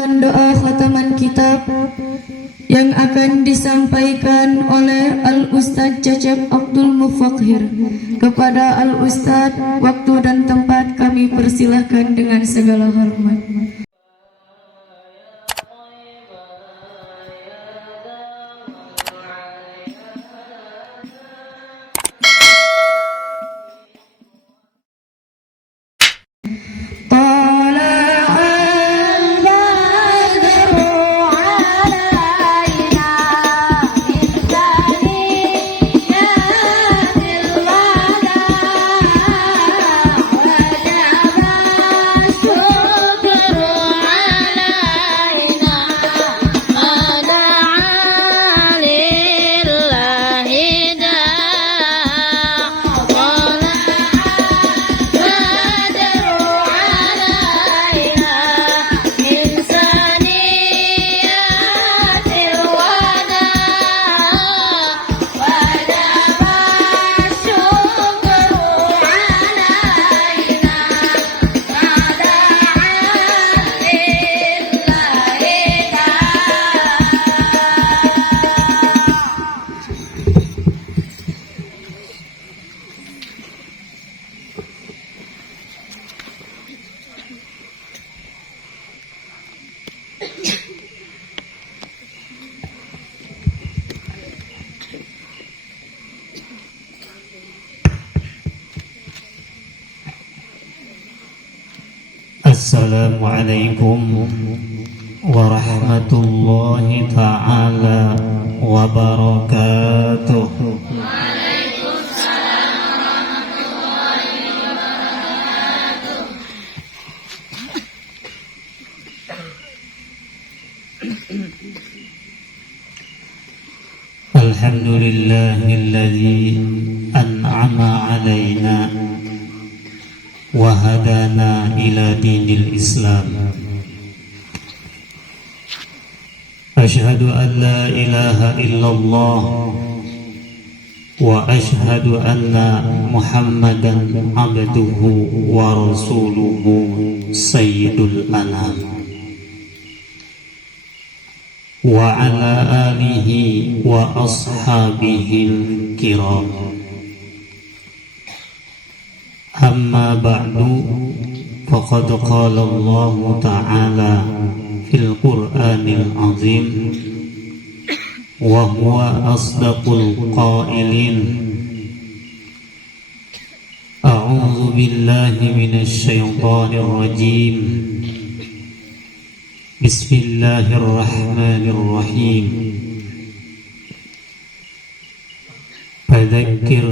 Doa khataman kitab yang akan disampaikan oleh Al-Ustadz Cecep Abdul Mufakhir. Kepada Al-Ustadz, waktu dan tempat kami persilahkan dengan segala hormat. Assalamualaikum warahmatullahi ta'ala wabarakatuh. Waalaikumsalam warahmatullahi wabarakatuh. Alhamdulillahilladzi an'ama alaina wa hadana ila dinil Islam. Asyhadu an la ilaha illallah wa asyhadu anna Muhammadan abduhu wa rasuluhu sayyidul anam wa ala alihi wa ashabihil kiram. Amma ba'du, faqad qala Allah ta'ala fil Qur'anil azim wa huwa asdaqul qailin. A'udzu billahi minasy syaithanir rajim. Bismillahirrahmanirrahim. Fadzakir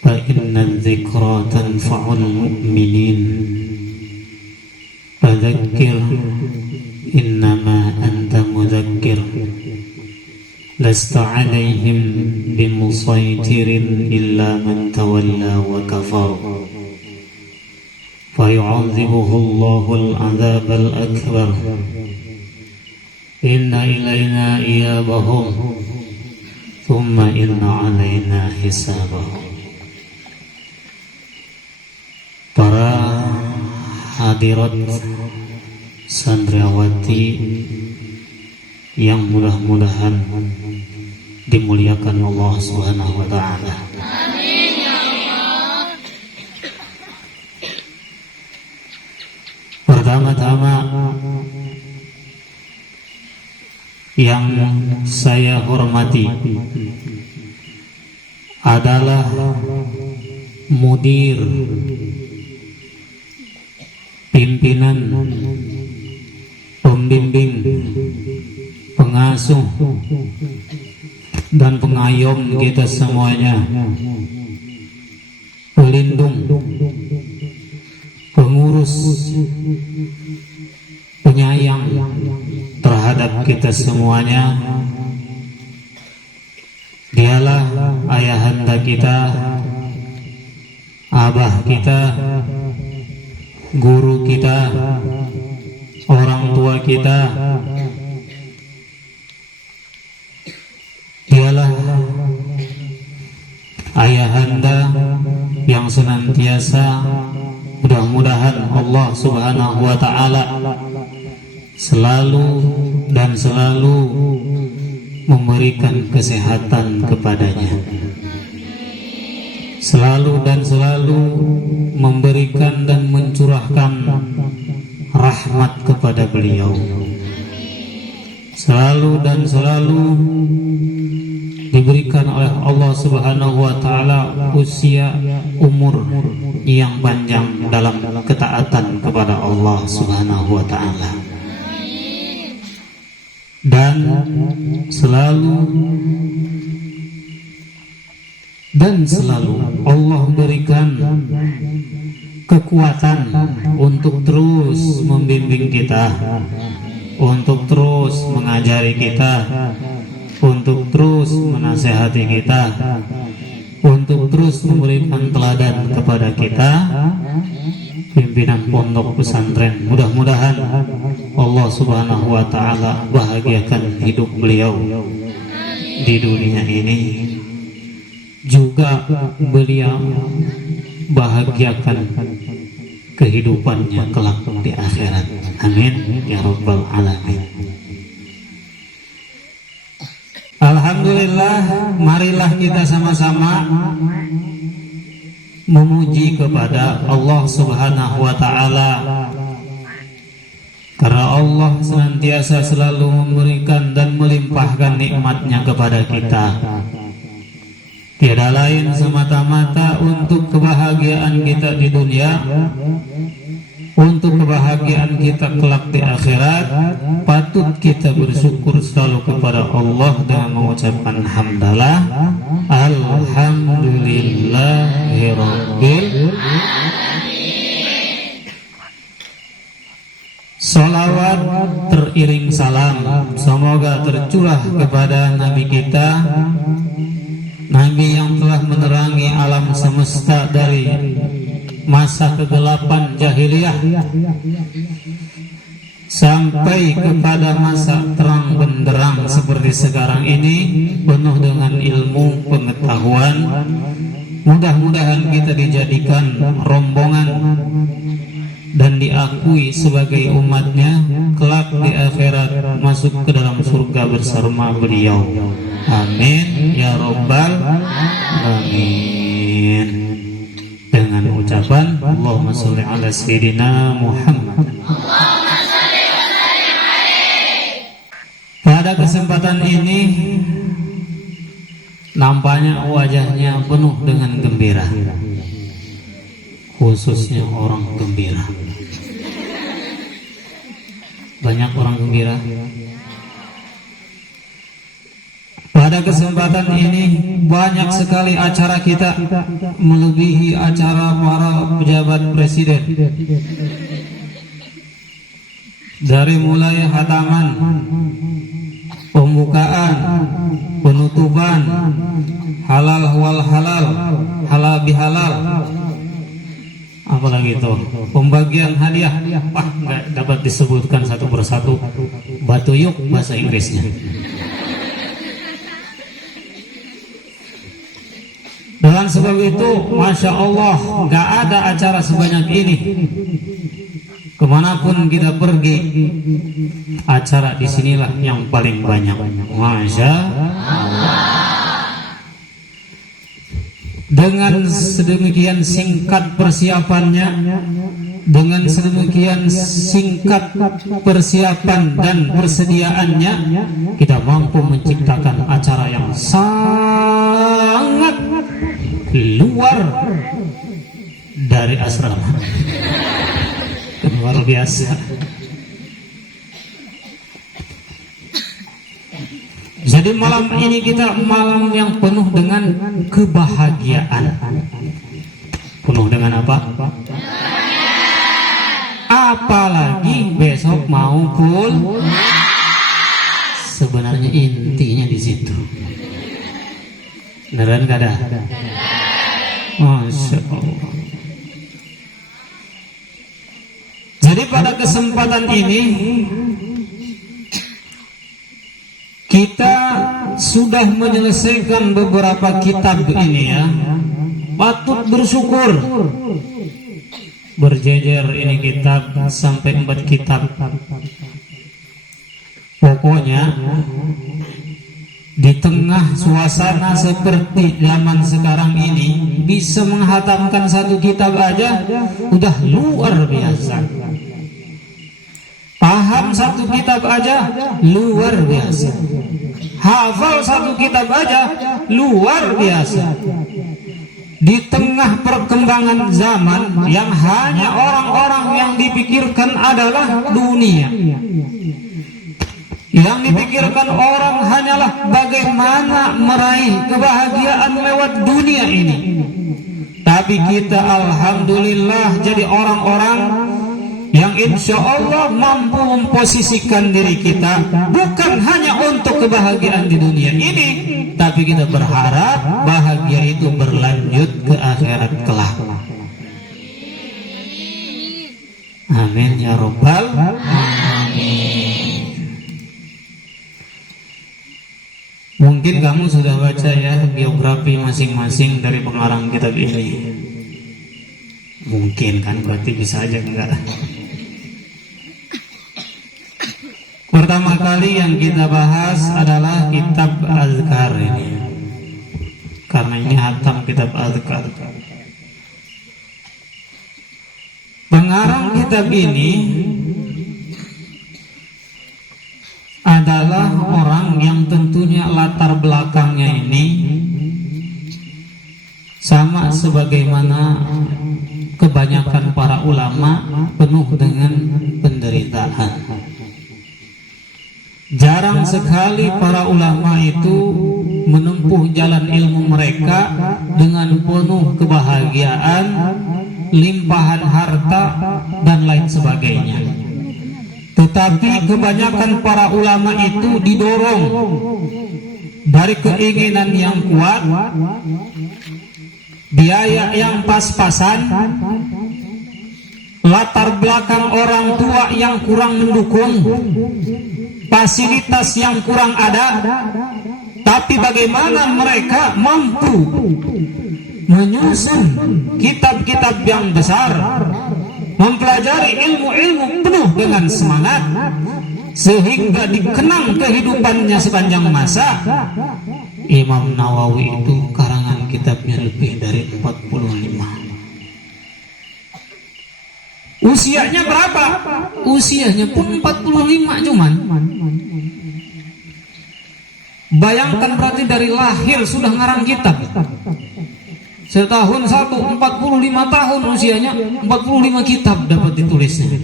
فإن الذكرى تنفع المؤمنين فذكر إنما أنت مذكر لست عليهم بمسيطر إلا من تولى وكفر فيعذبه الله العذاب الأكبر إن إلينا إيابهم ثم إن علينا حسابهم. Para hadirat santriwati yang mudah-mudahan dimuliakan Allah Subhanahu wa taala. Amin ya Allah. Pertama-tama yang saya hormati adalah mudir, pimpinan, pembimbing, pengasuh, dan pengayom kita semuanya, pelindung, pengurus, penyayang terhadap kita semuanya. Dialah ayahanda kita, abah kita, guru kita, orang tua kita. Dialah ayahanda yang senantiasa mudah-mudahan Allah Subhanahu wa taala selalu dan selalu memberikan kesehatan kepadanya, selalu dan selalu memberikan dan mencurahkan rahmat kepada beliau, selalu dan selalu diberikan oleh Allah Subhanahu wa taala usia umur yang panjang dalam ketaatan kepada Allah Subhanahu wa taala, dan selalu Allah berikan kekuatan untuk terus membimbing kita, untuk terus mengajari kita, untuk terus menasehati kita, untuk terus memberikan teladan kepada kita, pimpinan pondok pesantren. Mudah-mudahan Allah Subhanahu wa taala bahagiakan hidup beliau di dunia ini, juga beliau bahagiakan kehidupannya kelak di akhirat. Amin ya rabbal alamin. Alhamdulillah, marilah kita sama-sama memuji kepada Allah Subhanahu wa taala, karena Allah senantiasa selalu memberikan dan melimpahkan nikmatnya kepada kita. Tiada lain semata-mata untuk kebahagiaan kita di dunia, untuk kebahagiaan kita kelak di akhirat. Patut kita bersyukur selalu kepada Allah dengan mengucapkan hamdalah, alhamdulillahirabbil alamin. Salawat teriring salam semoga tercurah kepada Nabi kita, Nabi yang telah menerangi alam semesta dari masa kegelapan jahiliyah sampai kepada masa terang benderang seperti sekarang ini, penuh dengan ilmu pengetahuan. Mudah-mudahan kita dijadikan rombongan dan diakui sebagai umatnya kelak di akhirat, masuk ke dalam surga bersama beliau. Amin ya rabbal alamin. Dengan ucapan Allahumma sholli ala sayyidina Muhammad. Pada kesempatan ini nampaknya wajahnya penuh dengan gembira, khususnya orang gembira. Banyak orang gembira. Pada kesempatan ini banyak sekali acara kita, melebihi acara para pejabat presiden. Dari mulai khataman, pembukaan, penutupan, halal wal halal, halal bihalal, apalagi itu pembagian hadiah. Wah, nggak dapat disebutkan satu persatu, batuyuk bahasa Inggrisnya. Dengan sebab itu, Masya Allah, gak ada acara sebanyak ini. Kemanapun kita pergi, acara disinilah yang paling banyak. Masya Allah. Dengan sedemikian singkat persiapannya, dengan sedemikian singkat persiapan dan persediaannya, kita mampu menciptakan acara yang sangat luar dari asrama. Luar biasa. Jadi malam ini kita malam yang penuh dengan kebahagiaan. Penuh dengan apa? Apalagi besok mau sebenarnya intinya di situ. Beneran gak ada? Masya Allah. Jadi pada kesempatan ini kita sudah menyelesaikan beberapa kitab ini ya. Patut bersyukur berjejer ini kitab sampai 4 kitab. Pokoknya di tengah suasana seperti zaman sekarang ini bisa menghatamkan 1 kitab aja udah luar biasa. Paham 1 kitab aja luar biasa. Hafal 1 kitab aja luar biasa. Di tengah perkembangan zaman yang hanya orang-orang yang dipikirkan adalah dunia, yang dipikirkan orang hanyalah bagaimana meraih kebahagiaan lewat dunia ini. Tapi kita alhamdulillah jadi orang-orang yang insya Allah mampu memposisikan diri kita bukan hanya untuk kebahagiaan di dunia ini, tapi kita berharap bahagia itu berlanjut ke akhirat kelak. Amin ya Rabbal alamin. Mungkin kamu sudah baca ya biografi masing-masing dari pengarang kitab ini. Mungkin kan, berarti bisa aja enggak. Pertama kali yang kita bahas adalah kitab Azkar ini, karena ini hatam kitab Azkar. Pengarang kitab ini adalah orang yang tentunya latar belakangnya ini sama sebagaimana kebanyakan para ulama, penuh dengan penderitaan. Jarang sekali para ulama itu menempuh jalan ilmu mereka dengan penuh kebahagiaan, limpahan harta, dan lain sebagainya. Tetapi kebanyakan para ulama itu didorong dari keinginan yang kuat, biaya yang pas-pasan, latar belakang orang tua yang kurang mendukung, fasilitas yang kurang ada, tapi bagaimana mereka mampu menyusun kitab-kitab yang besar, mempelajari ilmu-ilmu penuh dengan semangat, sehingga dikenang kehidupannya sepanjang masa. Imam Nawawi itu karangan kitabnya lebih dari 45. Usianya berapa? Usianya pun 45 cuman. Bayangkan berarti dari lahir sudah ngarang kitab. Setahun 45 tahun usianya, 45 kitab dapat ditulisnya.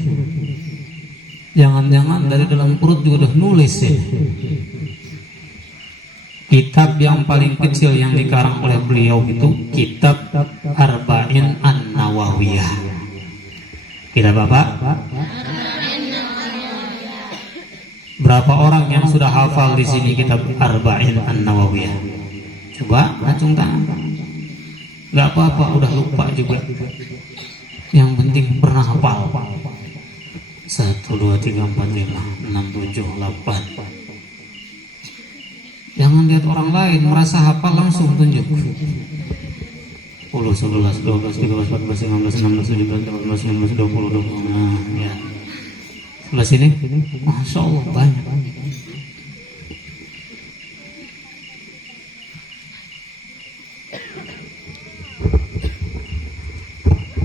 Jangan-jangan dari dalam perut juga udah nulis ya. Kitab yang paling kecil yang dikarang oleh beliau itu kitab Arba'in An-Nawawiyah. Kitab apa? Berapa orang yang sudah hafal di sini kitab Arba'in An-Nawawiyah? Coba acung tangan. Gak apa-apa, udah lupa juga. Yang penting pernah hafal. 1, 2, 3, 4, 5, 6, 7, 8. Jangan lihat orang lain, merasa hafal langsung tunjuk. 10, 11, 12, 13, 14, 15, 16, 17, 18, 19, 20, 20. Nah, ya. Sebelah sini, Masya Allah banyak.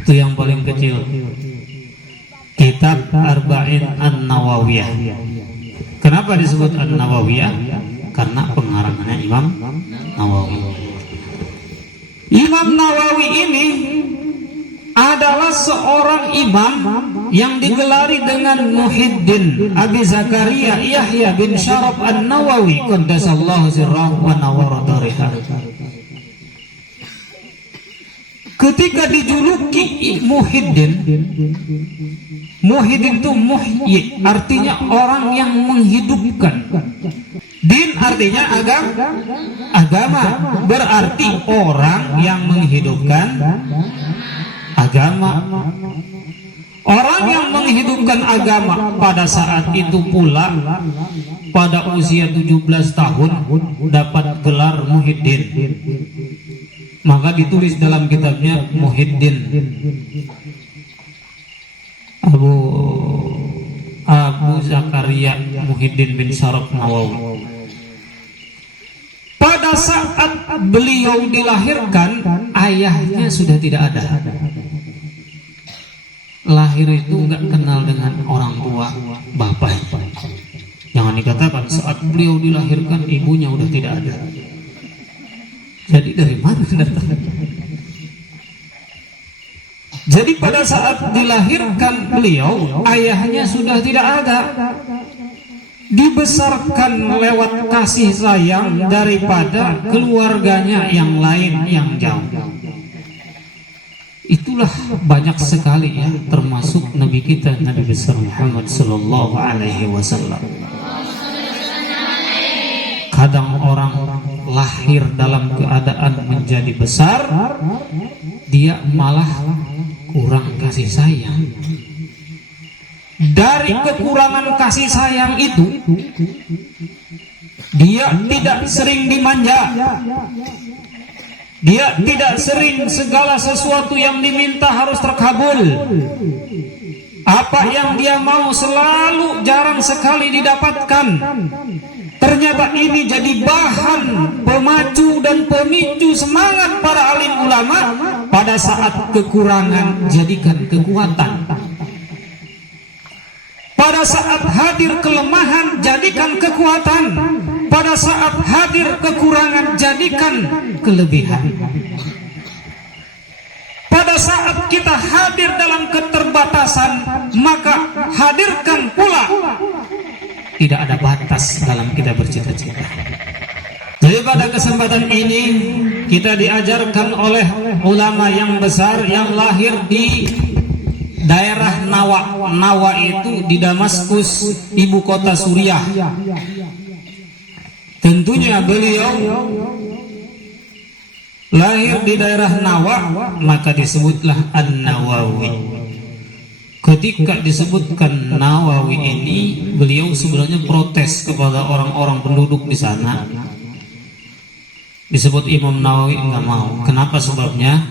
Itu yang paling kecil, kitab Arba'in An-Nawawiyah. Kenapa disebut An-Nawawiyah? Karena pengarangnya Imam Nawawi. Imam Nawawi ini adalah seorang imam yang digelari dengan Muhyiddin Abi Zakaria Yahya bin Syaraf An-Nawawi qaddasallahu sirrahu wa nawwara dariha. Ketika dijuluki Muhyiddin, Muhyiddin itu muhyi, artinya orang yang menghidupkan. Din artinya agama, berarti orang yang menghidupkan agama. Orang yang menghidupkan agama pada saat itu pula pada usia 17 tahun dapat gelar Muhyiddin. Maka ditulis dalam kitabnya Muhyiddin. Abu Zakaria Muhyiddin bin Syaraf Nawawi. Pada saat beliau dilahirkan, ayahnya sudah tidak ada. Lahir itu nggak kenal dengan orang tua, bapak. Jangan dikatakan saat beliau dilahirkan ibunya udah tidak ada. Jadi dari mana datang? Jadi pada saat dilahirkan beliau, ayahnya sudah tidak ada. Dibesarkan lewat kasih sayang daripada keluarganya yang lain yang jauh. Itulah banyak sekali ya, termasuk Nabi kita Nabi besar Muhammad sallallahu alaihi wasallam. Kadang orang lahir dalam keadaan menjadi besar, dia malah kurang kasih sayang. Dari kekurangan kasih sayang itu, dia tidak sering dimanja. Dia tidak sering segala sesuatu yang diminta harus terkabul. Apa yang dia mau selalu jarang sekali didapatkan. Ternyata ini jadi bahan pemacu dan pemicu semangat para alim ulama. Pada saat kekurangan, jadikan kekuatan. Pada saat hadir kelemahan, jadikan kekuatan. Pada saat hadir kekurangan, jadikan kelebihan. Pada saat kita hadir dalam keterbatasan, maka hadirkan pula tidak ada batas dalam kita bercita-cita. Jadi pada kesempatan ini kita diajarkan oleh ulama yang besar yang lahir di daerah Nawa. Nawa itu di Damaskus, ibu kota Suriah. Tentunya beliau lahir di daerah Nawa, maka disebutlah An-Nawawi. Ketika disebutkan Nawawi ini, beliau sebenarnya protes kepada orang-orang penduduk di sana. Disebut Imam Nawawi enggak mau. Kenapa sebabnya?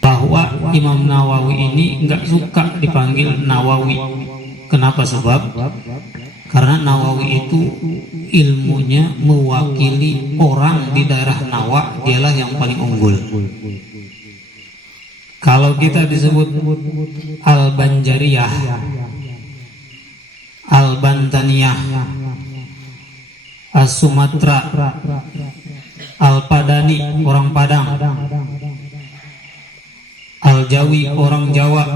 Bahwa Imam Nawawi ini enggak suka dipanggil Nawawi. Kenapa sebab? Karena Nawawi itu ilmunya mewakili orang di daerah Nawa, dialah yang paling unggul. Kalau kita disebut Al-Banjariyah, Al-Bantaniyah, As-Sumatra, Al-Padani, orang Padang, Al-Jawi, orang Jawa,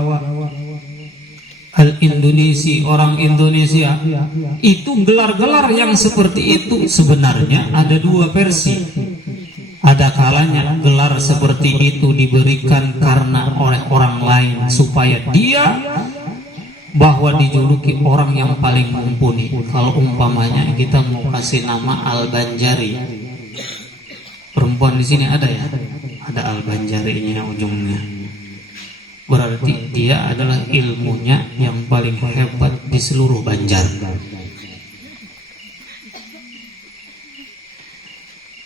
Al-Indonesi, orang Indonesia. Itu gelar-gelar yang seperti itu sebenarnya ada dua versi. Ada kalanya gelar seperti itu diberikan karena oleh orang lain supaya dia bahwa dijuluki orang yang paling mumpuni. Kalau umpamanya kita mau kasih nama Al-Banjari, perempuan di sini ada ya, ada Al-Banjarinya ujungnya. Berarti dia adalah ilmunya yang paling hebat di seluruh Banjar.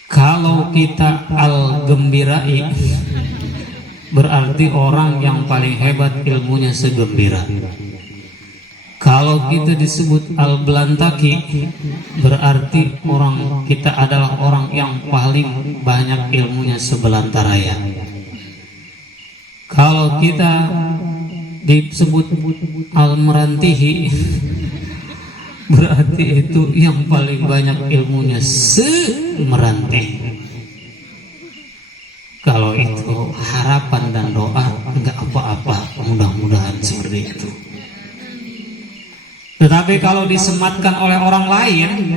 Kalau kita Al-Gembirai, berarti orang yang paling hebat ilmunya segembira. Kalau kita disebut Al-Belantaki, berarti kita adalah orang yang paling banyak ilmunya sebelantaraya. Kalau kita disebut Al-Merantihi, berarti itu yang paling banyak ilmunya semerantih. Kalau itu harapan dan doa enggak apa-apa, mudah-mudahan seperti itu. Tetapi kalau disematkan oleh orang lain,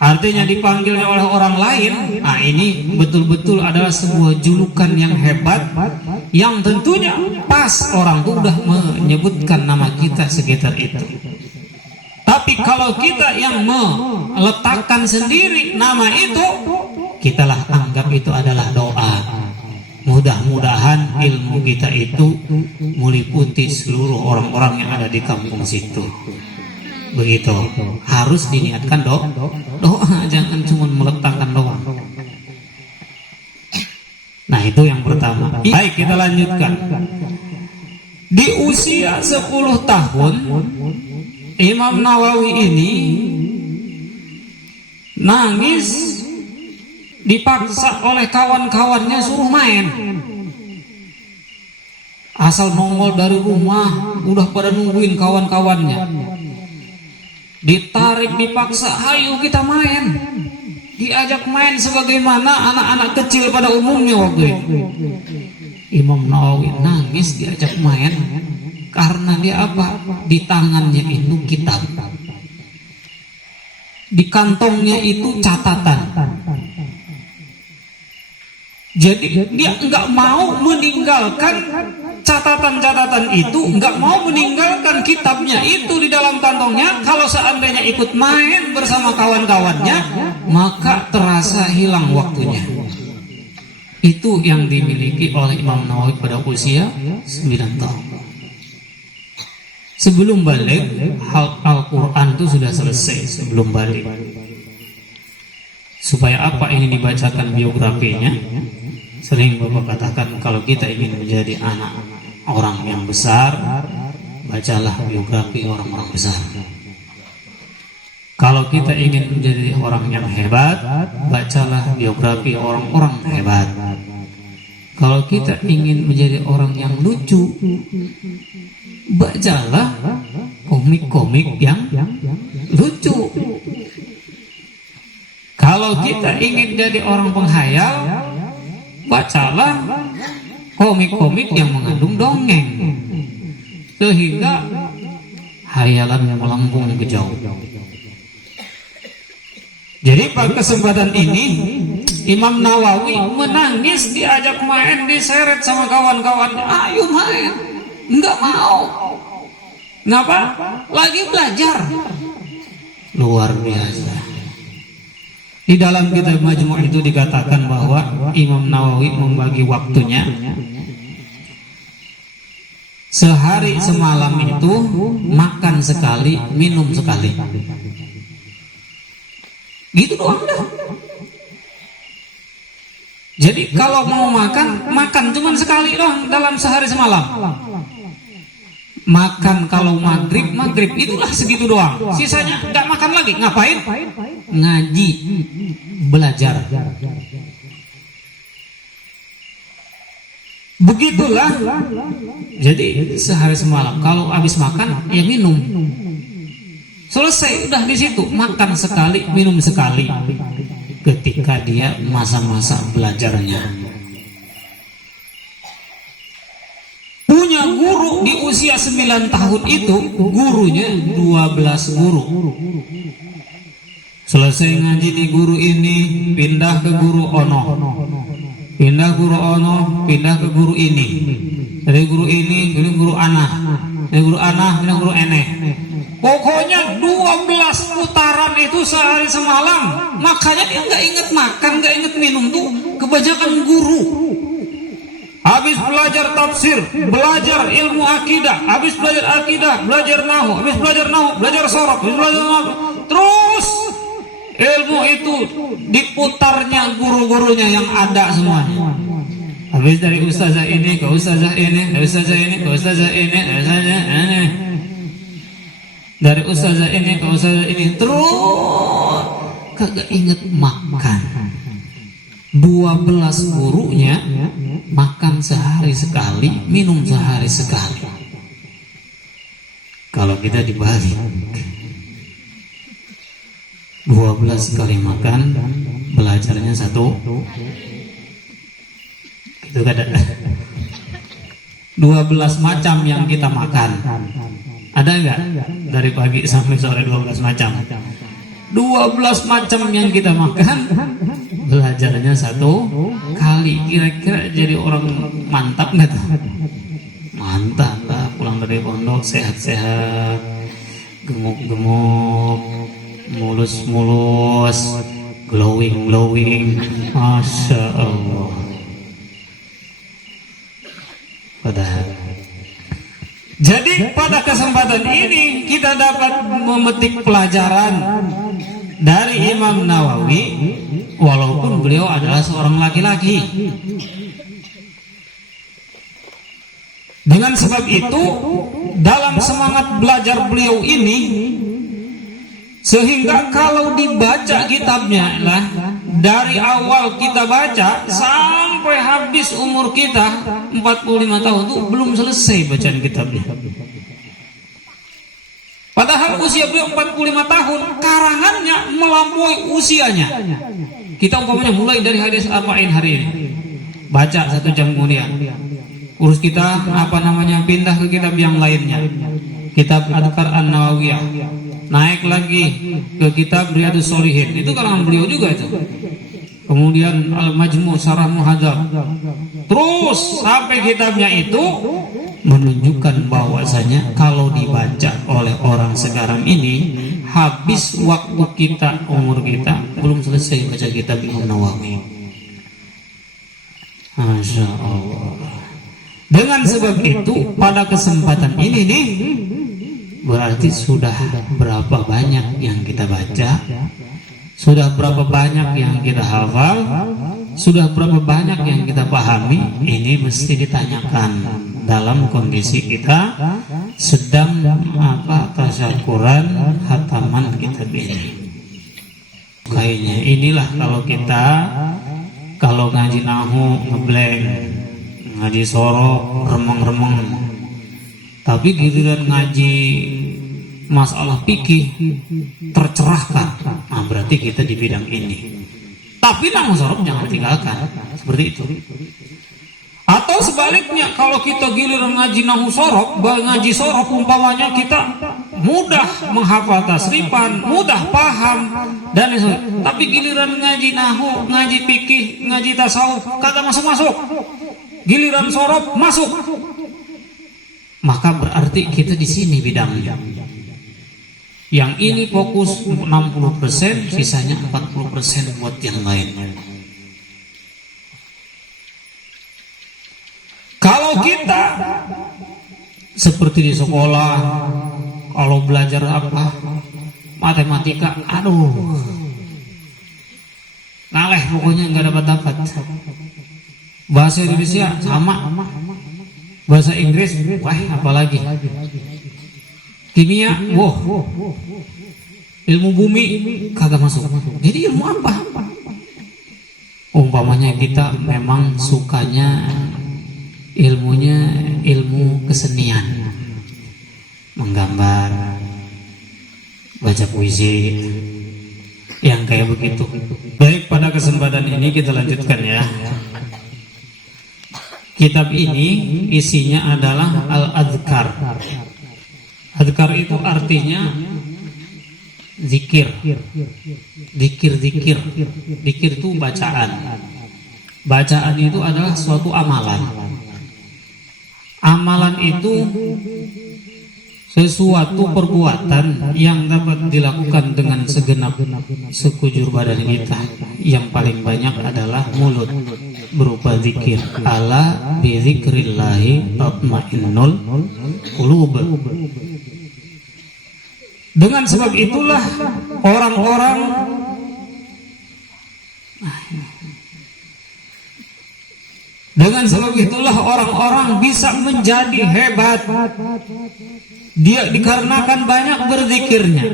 artinya dipanggilnya oleh orang lain, nah ini betul-betul adalah sebuah julukan yang hebat, yang tentunya pas orang itu sudah menyebutkan nama kita sekitar itu. Tapi kalau kita yang meletakkan sendiri nama itu, kitalah anggap itu adalah doa. Mudah-mudahan ilmu kita itu meliputi seluruh orang-orang yang ada di kampung situ. Begitu. Harus diniatkan doa, jangan cuma meletakkan doang. Nah itu yang pertama. Baik, kita lanjutkan. Di usia 10 tahun Imam Nawawi ini nangis, dipaksa oleh kawan-kawannya suruh main. Asal nongol dari rumah udah pada nungguin kawan-kawannya, ditarik, dipaksa, ayo kita main, diajak main sebagaimana anak-anak kecil pada umumnya waktu itu. Imam Nawawi nangis diajak main karena dia apa? Di tangannya itu kitab, di kantongnya itu catatan. Jadi dia nggak mau meninggalkan catatan-catatan itu, nggak mau meninggalkan kitabnya itu di dalam kantongnya. Kalau seandainya ikut main bersama kawan-kawannya, maka terasa hilang waktunya. Itu yang dimiliki oleh Imam Nawawi pada usia 9 tahun. Sebelum balik, Al-Quran itu sudah selesai sebelum balik. Supaya apa ini dibacakan biografinya? Sering Bapak katakan, kalau kita ingin menjadi anak orang yang besar, bacalah biografi orang-orang besar. Kalau kita ingin menjadi orang yang hebat, bacalah biografi orang-orang hebat. Kalau kita ingin menjadi orang yang lucu, bacalah komik-komik yang lucu. Kalau kita ingin jadi orang penghayal, bacalah komik-komik yang mengandung dongeng, sehingga hayalan melambung ke jauh. Jadi pada kesempatan ini Imam Nawawi menangis, diajak main, diseret sama kawan-kawannya, ayo main, nggak mau. Ngapa? Lagi belajar. Luar biasa. Di dalam kitab Majmu' itu dikatakan bahwa Imam Nawawi membagi waktunya sehari semalam itu makan sekali, minum sekali. Gitu doang dah. Jadi kalau mau makan cuma sekali doang dalam sehari semalam. Makan kalau maghrib itulah segitu doang. Sisanya nggak makan lagi. Ngapain? Ngaji, belajar. Begitulah. Jadi sehari semalam. Kalau habis makan ya minum. Selesai, udah di situ, makan sekali, minum sekali. Ketika dia masa-masa belajarnya. Punya guru di usia 9 tahun itu, gurunya 12 guru. Selesai ngaji di guru ini, pindah ke guru ono. Pindah guru ono, pindah ke guru ini. Dari guru ini, guru anah. Dari guru anah, pindah guru eneh. Pokoknya 12 putaran itu sehari semalam. Makanya dia nggak inget makan, nggak inget minum tuh kebanyakan guru. Habis belajar tafsir, belajar ilmu akidah, habis belajar akidah, belajar nahu, habis belajar nahu, belajar sorab, habis belajar nahu. Terus ilmu itu diputarnya guru-gurunya yang ada semuanya. Habis dari ustazah ini ke ustazah ini, dari ustazah ini ke ustazah ini, dari ustazah ini. Dari ustazah ini ke ustazah ini, terus kagak inget makan. 12 gurunya makan sehari sekali, minum sehari sekali. Kalau kita dibalik, 12 kali makan, belajarnya 1. Itu ada 12 macam yang kita makan. Ada enggak? Dari pagi sampai sore 12 macam. 12 macam yang kita makan, belajarnya 1 kali. Kira-kira jadi orang mantap enggak tuh? Mantap lah, pulang dari pondok sehat-sehat, gemuk-gemuk, mulus-mulus, glowing. Masya Allah. Padahal jadi pada kesempatan ini kita dapat memetik pelajaran dari Imam Nawawi, walaupun beliau adalah seorang laki-laki. Dengan sebab itu, dalam semangat belajar beliau ini, sehingga kalau dibaca kitabnya lah, dari awal kita baca sampai habis umur kita 45 tahun itu belum selesai bacaan kitabnya. Padahal usia beliau 45 tahun, karangannya melampaui usianya. Kita umpamanya mulai dari hadis arba'in hari ini, baca 1 jam kemudian, urus kita pindah ke kitab yang lainnya, kitab Adhkar An-Nawawiyah, naik lagi ke kitab Riyadhus Shalihin, itu kalangan beliau juga itu. Kemudian Al-Majmu' Syarah Muhadzab, terus sampai kitabnya itu menunjukkan bahwasanya kalau dibaca oleh orang sekarang ini, habis waktu kita, umur kita belum selesai baca kitab Imam Nawawi. Masya Allah. Dengan sebab itu, pada kesempatan ini nih, berarti sudah berapa banyak yang kita baca, sudah berapa banyak yang kita hafal, sudah berapa banyak yang kita pahami. Ini mesti ditanyakan dalam kondisi kita sedang tasyakuran hataman kitab ini. Kayaknya inilah kalau ngaji nahu ngeblank, ngaji sorok remeng-remeng, tapi giliran ngaji masalah fikih tercerahkan, nah berarti kita di bidang ini. Tapi nahu sorok jangan tinggalkan, seperti itu. Atau sebaliknya, kalau kita giliran ngaji nahu sorok, ngaji sorok umpamanya kita mudah menghafal tasrifan, mudah paham dan tapi giliran ngaji nahu, ngaji fikih, ngaji tasawuf kagak masuk. Giliran sorok masuk, maka berarti kita di sini bidangnya. Yang ini fokus 60%, sisanya 40% buat yang lain. Kalau kita seperti di sekolah, kalau belajar matematika, ngaleh pokoknya nggak dapat. Bahasa Indonesia sama, bahasa Inggris, apalagi kimia, ilmu bumi kagak masuk. Jadi ilmu apa? Umpamanya kita memang sukanya ilmu kesenian, menggambar, baca puisi, yang kayak begitu. Baik, pada kesempatan ini kita lanjutkan ya. Kitab ini isinya adalah Al-Adhkar. Adhkar itu artinya zikir. Zikir itu bacaan. Bacaan itu adalah suatu amalan. Amalan itu sesuatu perbuatan yang dapat dilakukan dengan segenap sekujur badan kita. Yang paling banyak adalah mulut, berupa zikir. Ala bi dzikrillahi tatmainnul qulub. Dengan sebab itulah orang-orang bisa menjadi hebat. Dia dikarenakan banyak berzikirnya.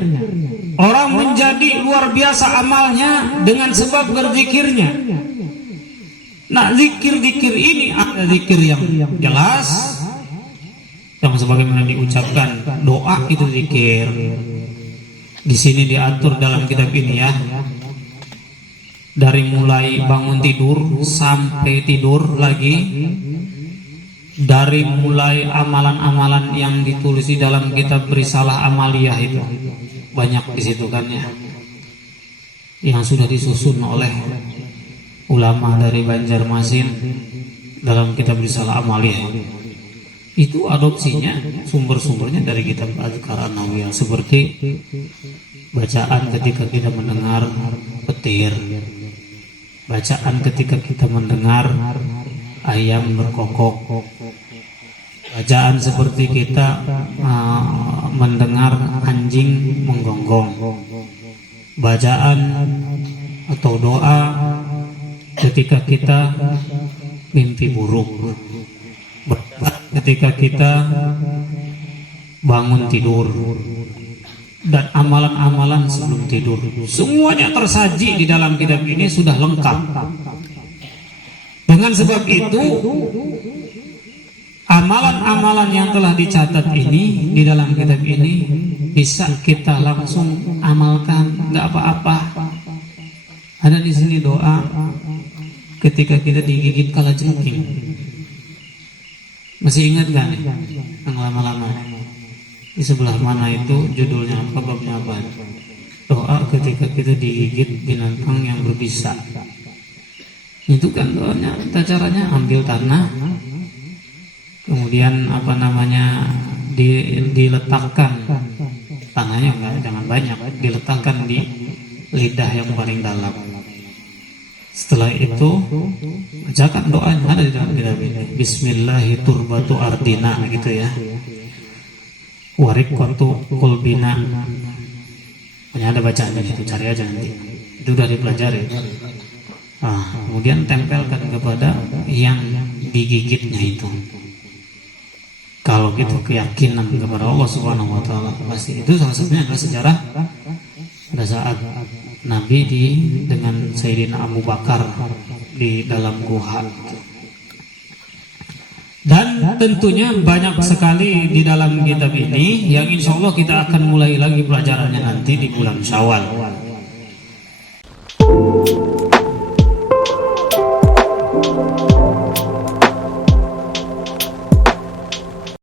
Orang menjadi luar biasa amalnya dengan sebab berzikirnya. Nah, zikir-zikir ini ada zikir yang jelas, yang sebagaimana diucapkan doa itu zikir. Di sini diatur dalam kitab ini ya. Dari mulai bangun tidur sampai tidur lagi, dari mulai amalan-amalan yang ditulis di dalam kitab Risalah Amaliyah itu banyak di situ kan ya, yang sudah disusun oleh ulama dari Banjarmasin dalam kitab Risalah Amaliyah. Itu adopsinya, sumber-sumbernya dari kitab Adhkar An-Nawawiyah, seperti bacaan ketika kita mendengar petir, bacaan ketika kita mendengar ayam berkokok, bacaan seperti kita mendengar anjing menggonggong, bacaan atau doa ketika kita mimpi buruk. ketika kita bangun tidur dan amalan-amalan sebelum tidur. Semuanya tersaji di dalam kitab ini sudah lengkap. Dengan sebab itu, amalan-amalan yang telah dicatat ini di dalam kitab ini bisa kita langsung amalkan, nggak apa-apa. Ada di sini doa ketika kita digigit kalajengking. Masih ingat kan yang lama-lama? Di sebelah mana itu judulnya apa, babnya apa? Doa ketika kita digigit binatang yang berbisa. Itu kan doanya, caranya ambil tanah, kemudian diletakkan tanahnya, jangan banyak, diletakkan di lidah yang paling dalam. Setelah itu bacakan doanya, ada di dalam kitab ini. Bismillahiturbatu ardina, gitu ya. Wariqatu qulbina. Ada bacaan di situ, cari aja nanti. Itu udah dipelajari. Kemudian tempelkan kepada yang digigitnya itu. Kalau gitu keyakinan kepada Allah Subhanahu wa taala pasti. Itu salah satunya adalah sejarah pada saat Nabi dengan Sayyidina Abu Bakar di dalam gua. Dan tentunya banyak sekali di dalam kitab ini yang insya Allah kita akan mulai lagi pelajarannya nanti di bulan Syawal.